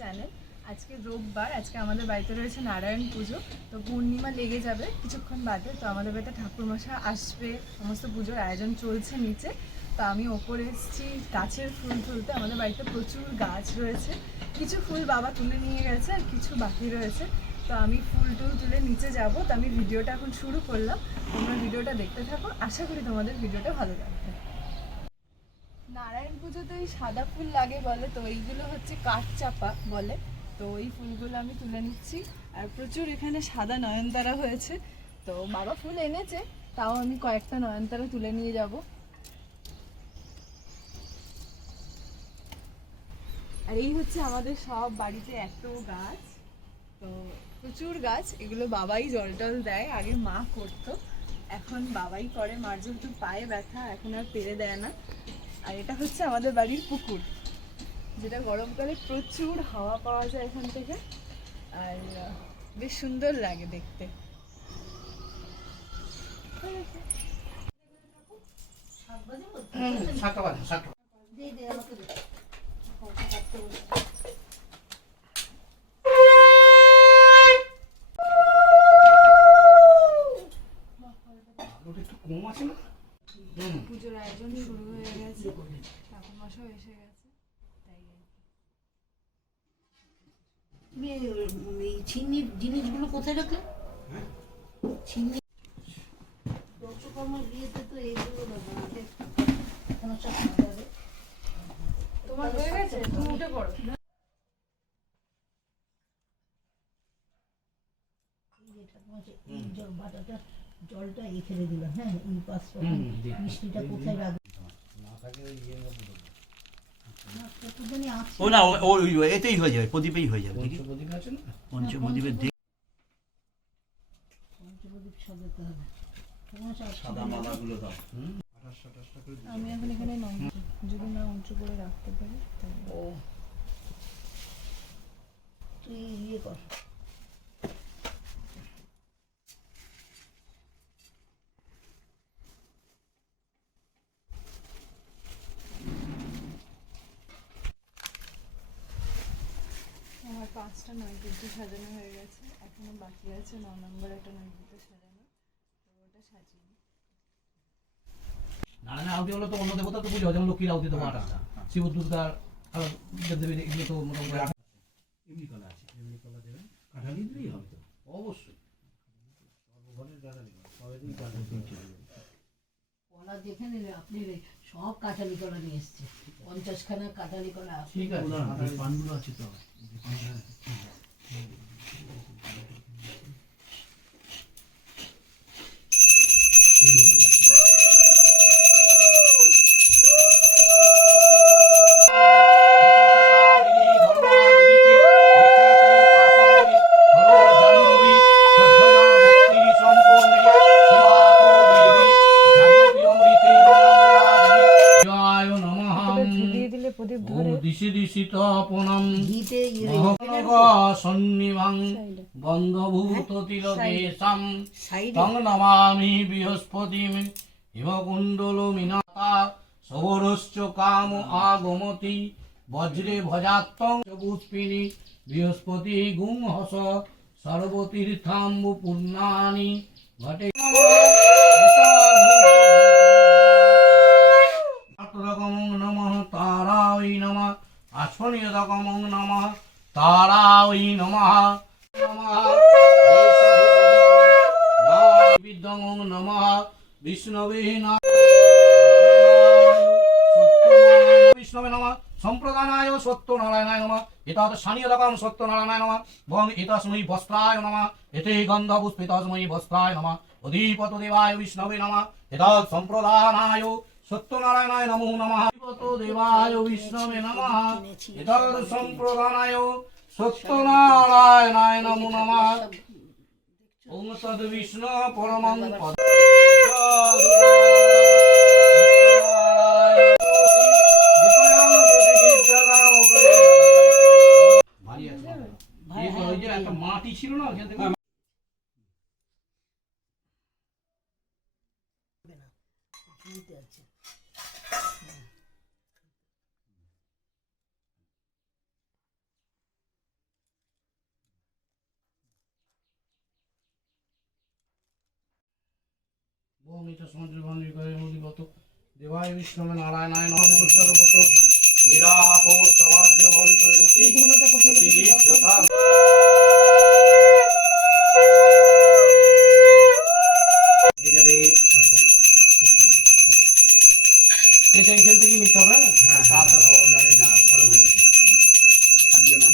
Channel. আজকে রোববার, আজকে আমাদের বাড়িতে রয়েছে নারায়ণ পুজো। তো পূর্ণিমা লেগে যাবে কিছুক্ষণ বাদে। তো আমাদের বাড়িতে ঠাকুরমশাই আসবে, সমস্ত পুজোর আয়োজন চলছে নিচে। তো আমি ওপরে এসেছি গাছের ফুল তুলতে। আমাদের বাড়িতে প্রচুর গাছ রয়েছে, কিছু ফুল বাবা তুলে নিয়ে গেছে আর কিছু বাকি রয়েছে। তো আমি ফুল টুল তুলে নিচে যাব। তো আমি ভিডিওটা এখন শুরু করলাম, তোমরা ভিডিওটা দেখতে থাকো, আশা করি তোমাদের ভিডিওটা ভালো লাগবে। নারায়ণ পুজোতে ওই সাদা ফুল লাগে বলে, তো এইগুলো হচ্ছে কাঠচাপা বলে। তো ওই ফুলগুলো আমি তুলে নিচ্ছি। আর প্রচুর এখানে সাদা নয়নতারা হয়েছে, তো বাবা ফুল এনেছে, তাও আমি কয়েকটা নয়নতারা তুলে নিয়ে যাব। আর এই হচ্ছে আমাদের সব বাড়িতে এত গাছ, তো প্রচুর গাছ। এগুলো বাবাই জল টল দেয়, আগে মা করতো, এখন বাবাই করে। মার যেহেতু পায়ে ব্যথা, এখন আর পেরে দেয় না। আর এটা হচ্ছে আমাদের বাড়ির পুকুর, যেটা গরমকালে প্রচুর হাওয়া পাওয়া যায় এখান থেকে, আর বেশ সুন্দর লাগে দেখতে। পুজোর আয়োজন শুরু হয়ে গেছে, ঠাকুরমশাও এসে গেছে, তাই তুমি এই ছিন্নির জিনিসগুলো কোথায় রাখলে? ছিন্নি দর্শকর্মার বিয়েতে তো এইগুলো তোমার হয়ে গেছে, তুমি উঠে পড়ো। জলটা ফেলে দিলাম। হ্যাঁ, এই পাশটা মিষ্টিটা কোথায় রাখবো? ও না, এতেই হয়ে যাবে, প্রদীপেই হয়ে যাবে। পঞ্চপ্রদীপের পঞ্চপ্রদীপ সাজাতে হবে। আমি এখন এখানে যদি না উঁচু করে রাখতে পারি, ও তুই ইয়ে কর। আমার 5টা নৈবেদ্য সাজানো হয়ে গেছে, এখনো বাকি আছে 9 নম্বর একটা নৈবেদ্য সাজানো, তো ওটা সাজিয়ে। নারায়ণ আহুতি হলো তো অন্য দেবতা তো পুজো হয়, যেমন লক্ষ্মীর আহুতি তো 8টা, শিব দুর্গার দেবদেবীর এগুলো তো মোটামুটি এমনি কলা আছে, এমনি কলা দেবেন, কাঁঠালি দিলেই হবে তো অবশ্যই। কলা যেখানে আপনি সব কাঁঠালি কলা নিয়ে এসছে, 50খানা কাঁঠালি কলা। ঠিক আছে, পানগুলো আছে তো। নমামি বৃহস্পতিম হিমকুণ্ডল মিনাতা সবরশ্চ কাম আগমতি বজ্রে ভজাত্তং পুষ্পিনী বৃহস্পতি গুং হস সর্বতীর্থাম্বু পূর্ণানি ঘটে নমঃ তারাই নমঃ আশ্বনিয়তকমং নমঃ তারাই নমঃ নমঃ বিষ্ণবে বিষ্ণবে নমঃ সম্প্রদানায় সত্যনারায়ণায় নমঃ এতৎ শানিয়তকং সত্যনারায়ণায় নমঃ বং এতস্मै বস্ত্রায় নমঃ এতে গন্ধপুষ্পিতস্मै বস্ত্রায় নমঃ অধিপত দেবায় বিষ্ণবে নমঃ এতৎ সম্প্রদানায় সত্যনারায়ণায় নমো নমঃ অধিপত দেবায় বিষ্ণবে নমঃ এতৎ সম্প্রদানায় সত্যনারায়ণায় নমো নমঃ ওম তদ বিষ্ণু পরমং পদ একটা মাটি ছিল না ওখান থেকে নিত্য সমুদ্র বন্দী করে মুদিগত দেবায় বিষ্ণবে নারায়ণায় নমঃ পুরস্কারপত বিরাপো সভাদ্য ভন্ত জ্যোতি প্রতিগীত যথা এটা এইখান থেকে নিতে হবে না? হ্যাঁ না গরম হয়ে গেছে আর দিও না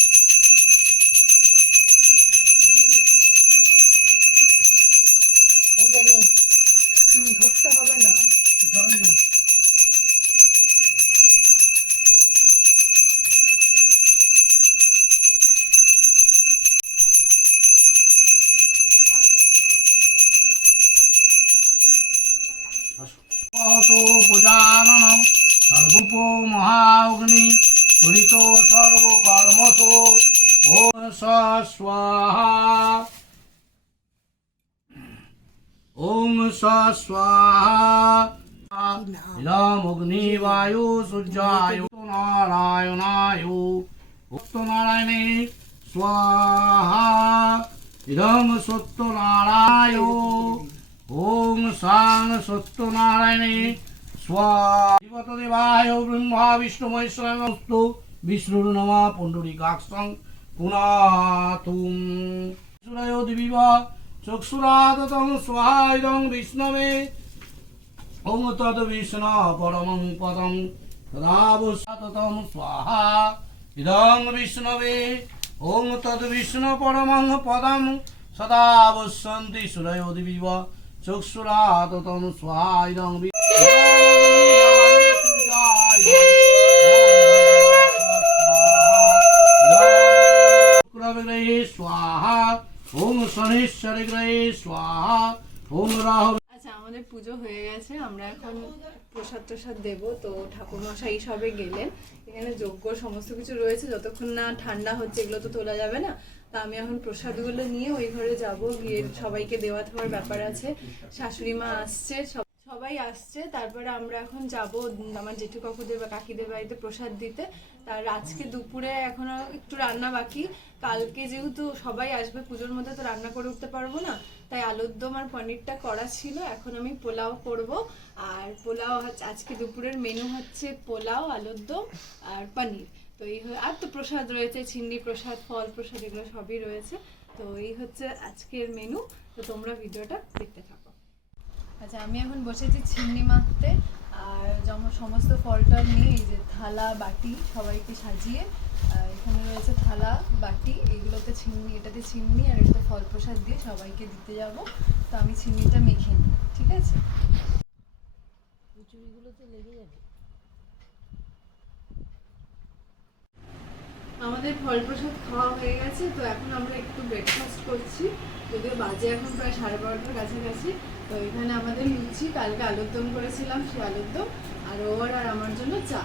ধরতে হবে না। ঘর না তো পূজাননম সর্বপ মহাগ্নি পুরিত সর্বকর্মস ওম স্বাহা ওম স্বাহা ইদম অগ্নি বায়ু সূর্যায় নারায়ণায় সত্যনারায়ণে স্বাহা ইদম সত্যনারায় ওম সাং সত্যনারায়ণে স্বাধিপতদেবায় ব্রহ্মা বিষ্ণু মহেশ্বরাস্তু বিষ্ণুর নমঃ পুণ্ডরীকাক্ষং পুনাতুম সুরয় দিবিবা চক্ষুরাদতং স্বাহাইদং বিষ্ণবে ওম তদ বিষ্ণু পরমং পদং তদাবসাততং স্বাহা ইদং বিষ্ণবে ওম তদ বিষ্ণু পরমং পদং সদাবসন্তি সুরয় দিবিবা চক্ষুরাদতং স্বাহাইদং স্বাহা ওম শনেশ্বর গ্রহে স্বাহা ওম রাহ। আচ্ছা, আমাদের পুজো হয়ে গেছে, আমরা এখন প্রসাদ টসাদ দেবো। তো ঠাকুরমশাই সবে গেলেন, এখানে যজ্ঞ সমস্ত কিছু রয়েছে, যতক্ষণ না ঠান্ডা হচ্ছে এগুলো তো তোলা যাবে না। তা আমি এখন প্রসাদগুলো নিয়ে ওই ঘরে যাব, গিয়ে সবাইকে দেওয়া থাকার ব্যাপার আছে। শাশুড়ি মা আসছে, সবাই আসছে, তারপরে আমরা এখন যাব আমার জেঠু কাকুদের বা কাকিদের বাড়িতে প্রসাদ দিতে। তার আজকে দুপুরে এখনো একটু রান্না বাকি, কালকে যেহেতু সবাই আসবে পুজোর মধ্যে তো রান্না করে উঠতে পারবো না, তাই আলুর দম আর পনিরটা করা ছিল। এখন আমি পোলাও করব, আর পোলাও আজকে দুপুরের মেনু হচ্ছে পোলাও, আলুর দম আর পনির। তো এই আর তো প্রসাদ রয়েছে, চিংড়ি প্রসাদ, ফল প্রসাদ, এগুলো সবই রয়েছে। তো এই হচ্ছে আজকের মেনু। তো তোমরা ভিডিওটা দেখতে থাকো। আচ্ছা, আমি এখন বসেছি চিংড়ি মাখতে, আর যেমন সমস্ত ফল টল নিয়ে এই যে থালা বাটি সবাইকে সাজিয়ে, এখানে রয়েছে থালা বাটি, এইগুলোতে চিংড়ি, এটাতে চিংড়ি আর এটাতে ফল প্রসাদ দিয়ে সবাইকে দিতে যাব। তো আমি চিংড়িটা মেখে নিই, ঠিক আছে? চুড়িগুলোতে লেগে যাবে। আমাদের ফল প্রসাদ খাওয়া হয়ে গেছে, তো এখন আমরা একটু ব্রেকফাস্ট করছি, যদিও বাজে এখন প্রায় 12:30টার কাছাকাছি। তো এখানে আমাদের লুচি, কালকে আলুর দম করেছিলাম, সেই আলুর দম, আর ওর আর আমার জন্য চা।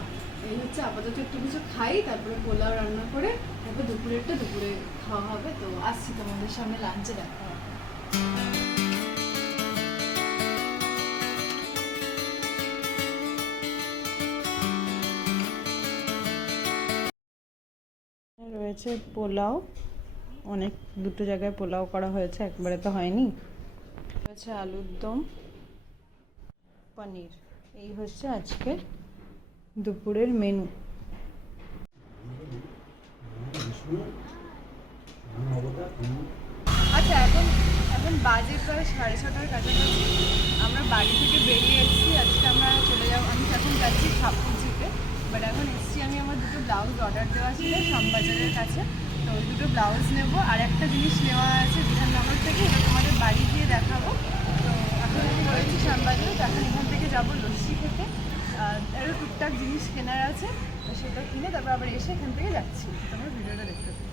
এই হচ্ছে আপাতত একটু কিছু খাই, তারপরে পোলাও রান্না করে তারপর দুপুরেরটা দুপুরে খাওয়া হবে। তো আসছি তোমাদের সামনে, লাঞ্চে দেখা হবে। রয়েছে পোলাও, অনেক দুটো জায়গায় পোলাও করা হয়েছে, একবারে তো হয়নি। রয়েছে আলুর দম, পনির। এই হচ্ছে আজকে দুপুরের মেনু। আচ্ছা, এখন বাজে প্রায় 6:30টার কাছাকাছি। আমরা বাড়ি থেকে বেরিয়ে এসেছি, আজকে আমরা চলে যাবো, আমি এখন যাচ্ছি ঠাকুরজিতে। বাট এখন এসেছি আমি, আমার দুটো ব্লাউজ অর্ডার দেওয়া ছিল শ্যামবাজারের কাছে, তো ওই দুটো ব্লাউজ নেব। আর একটা জিনিস নেওয়া আছে বিধাননগর থেকে, এটা তোমাদের বাড়ি গিয়ে দেখাবো। তো এখন আমি রয়েছি শ্যামবাজারে, তো এখন এখান থেকে যাবো লস্যি খেতে, আরও টুকটাক জিনিস কেনার আছে, তো সেটা কিনে তারপর আবার এসে এখান থেকে যাচ্ছি। তোমরা ভিডিওটা দেখতে পাবো।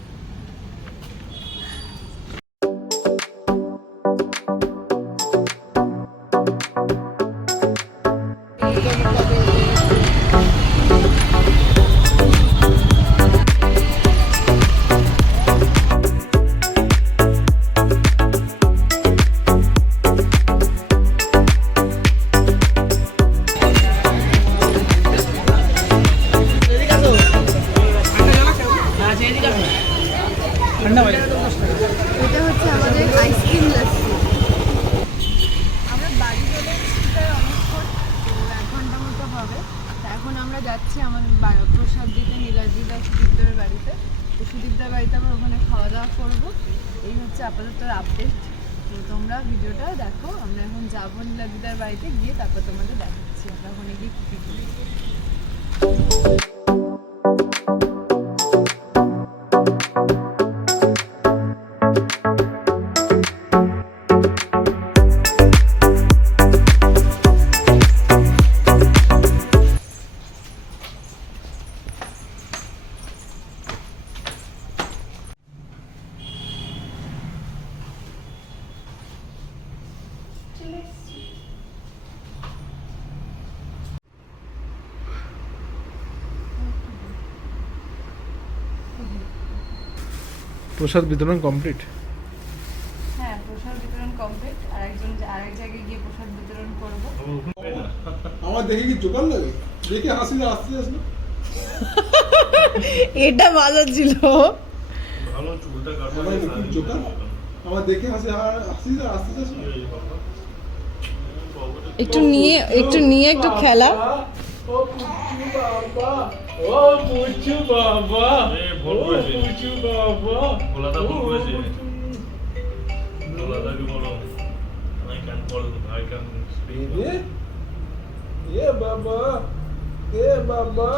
এদিকে আসো। যাচ্ছি আমার প্রসাদ দিতে নীলাদ্রিদা সুদীপদার বাড়িতে। তো সুদীপদার বাড়িতে আমরা ওখানে খাওয়া দাওয়া করবো। এই হচ্ছে আপাতত আপডেট। তো তোমরা ভিডিওটা দেখো। আমরা এখন যাবো নীলাদ্রিদার বাড়িতে, গিয়ে তারপর তোমাদের দেখাচ্ছি আমরা ওখানে গিয়ে কী কী করি। প্রসাদ বিতরণ কমপ্লিট। হ্যাঁ, প্রসাদ বিতরণ কমপ্লিট। আরেক জায়গায় গিয়ে প্রসাদ বিতরণ করবো। আমার দেখে কি জোকার লাগে? দেখে হাসি আসতে আসলো। এটা ভালো ছিল। জোকার আমার দেখে হাসি আসতে আসলো। একটু নিয়ে একটু খেলা। ও পুচু বাবা, ও পুচু বাবা, ও পুচু বাবা, গোলাটা ভুল করেছে। গোলাটাকে বলো I can call, I can speak. এ বাবা, এ বাবা,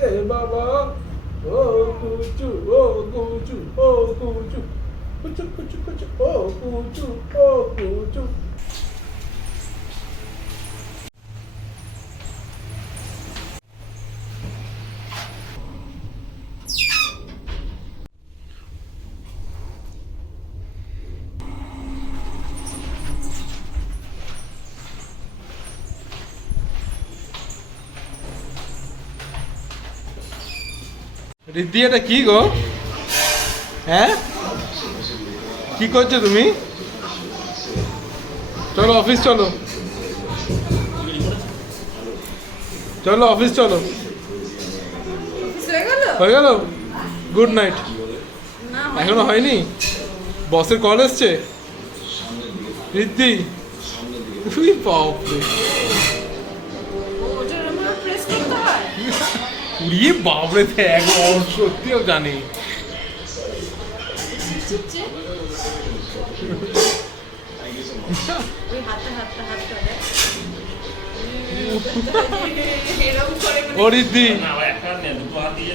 এ বাবা, ও পুচু, ও পুচু, ও পুচু, পুচু পুচু পুচু, ও পুচু, ও পুচু। রিদ্ধি এটা কি গো? হ্যাঁ, কি করছো তুমি? চলো অফিস চলো, চলো অফিস চলো। হয়ে গেল? Good night. এখনো হয়নি? বসের কল এসছে? রিদ্ধি তুই বাপরে, উড়িয়ে বাপরে, দেখ সত্যিও জানি। ও রিদ্ধি, না, একটা নেই, দুটো হাত দিয়ে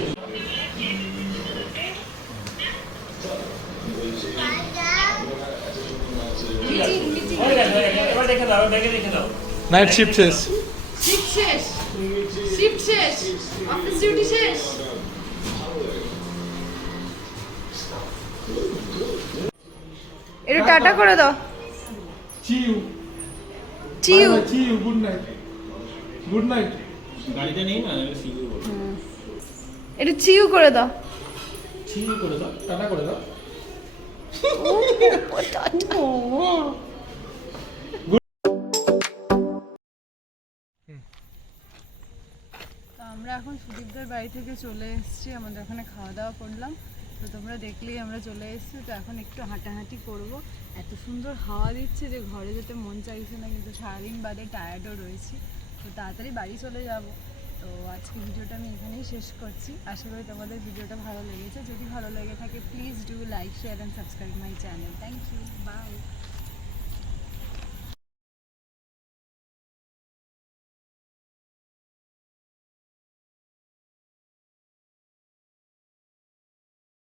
এবার দেখে দাও, দেখে দাও। নাইট শিফট শেষ। শিফট শেষ, অফিস ডিউটি শেষ। একটু টাটা করে দাও। চিউ চিউ চিউ, গুড নাইট, গুড নাইট। গাড়িতে নেই না, সিইউ বলো। একটু চিউ করে দাও। চিউ করে দাও, টাটা করে দাও। আমরা এখন সুদীপদের বাড়ি থেকে চলে এসেছি, আমাদের ওখানে খাওয়া দাওয়া করলাম। তো তোমরা দেখলেই আমরা চলে এসেছি। তো এখন একটু হাঁটাহাঁটি করব। এত সুন্দর হাওয়া দিচ্ছে যে ঘরে যেতে মন চাইছে না, কিন্তু সারাদিন বাদে টায়ার্ডও রয়েছি। তো তাড়াতাড়ি বাড়ি চলে যাব। তো আজকে ভিডিওটা আমি এখানেই শেষ করছি। আশা করি তোমাদের ভিডিওটা ভালো লেগেছে। যদি ভালো লেগে থাকে please do like, share and subscribe my channel. Thank you, by.